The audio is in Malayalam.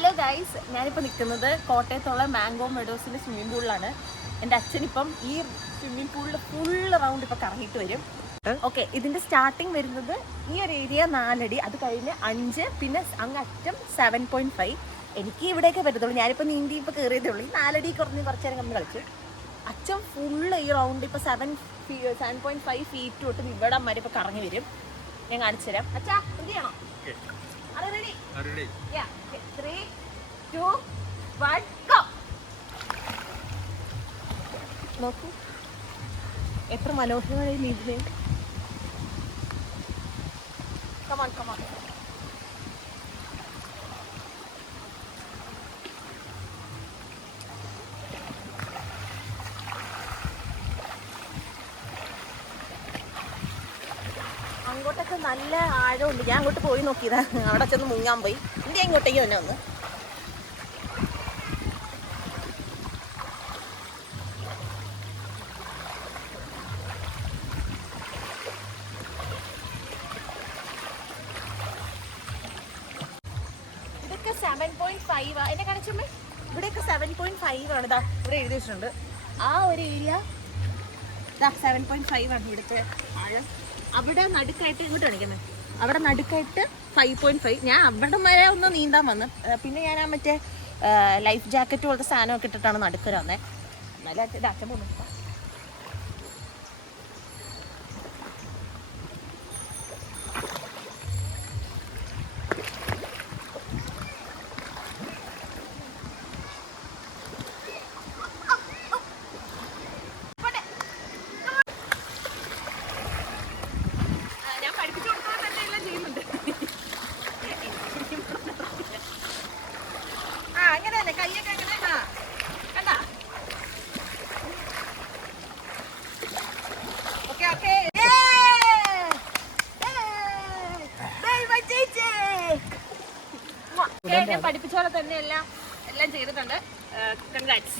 ഹലോ ഗൈസ്, ഞാനിപ്പോൾ നിൽക്കുന്നത് കോട്ടയത്തുള്ള മാംഗോ മെഡോസിൻ്റെ സ്വിമ്മിംഗ് പൂളിലാണ്. എൻ്റെ അച്ഛനിപ്പം ഈ സ്വിമ്മിംഗ് പൂളിൽ ഫുൾ റൗണ്ട് ഇപ്പോൾ കറങ്ങിയിട്ട് വരും. ഓക്കെ, ഇതിൻ്റെ സ്റ്റാർട്ടിങ് വരുന്നത് ഈ ഒരു ഏരിയ 4 അടി, അത് കഴിഞ്ഞ് 5, പിന്നെ അങ്ങറ്റം 7.5. എനിക്ക് ഇവിടെയൊക്കെ പറ്റത്തുള്ളൂ. ഞാനിപ്പോൾ നീന്തി ഇപ്പോൾ കയറിയതേ ഉള്ളൂ. ഈ 4 അടി കുറഞ്ഞ് കുറച്ച് നേരം കമ്മി കളിച്ചു. അച്ഛൻ ഫുള്ള് ഈ റൗണ്ട് ഇപ്പോൾ 7.5 ഫീറ്റ് തൊട്ട് ഇവിടെ വരെ ഇപ്പോൾ കറങ്ങി വരും. ഞാൻ കാണിച്ചു തരാം. അച്ഛാ എന്ത് ചെയ്യണം? Ready? Yeah. Okay. 3, 2, 1, go. നോക്കൂ എത്ര മനോഹരമായ നീന്തുന്നേ. Come on. അങ്ങോട്ടൊക്കെ നല്ല ആഴമുണ്ട്. ഞാൻ അങ്ങോട്ട് പോയി നോക്കിയതാ, അവിടെ ചെന്ന് മുങ്ങാൻ പോയി. ഇന്ത്യ ഇങ്ങോട്ടേക്ക് തന്നെ വന്ന്. ഇതൊക്കെ 7.5 എന്നെ കാണിച്ചമ്മേ. ഇവിടെയൊക്കെ 7.5 ആണ്. ഇതാ ഇവിടെ എഴുതി വെച്ചിട്ടുണ്ട്. ആ ഒരു ഏരിയ 7.5 ആണ് ഇവിടുത്തെ ആഴം. അവിടെ നടുക്കായിട്ട് ഇങ്ങോട്ട് കാണിക്കുന്നേ, അവിടെ നടുക്കായിട്ട് 5.5. ഞാൻ അവിടെ വരെ ഒന്ന് നീന്താൻ വന്ന്, പിന്നെ ഞാൻ ആ മറ്റേ ലൈഫ് ജാക്കറ്റ് പോലത്തെ സാധനമൊക്കെ ഇട്ടിട്ടാണ് നടുക്കര വന്നേ. എന്നാലും അച്ഛൻ പോകുന്നു. അങ്ങനെയല്ലേ കയ്യൊക്കെ അങ്ങനെ കണ്ടാ. ഓക്കെ ഞാൻ പഠിപ്പിച്ച പോലെ തന്നെ എല്ലാം ചെയ്തിട്ടുണ്ട്. കൺഗ്രാറ്റ്സ്.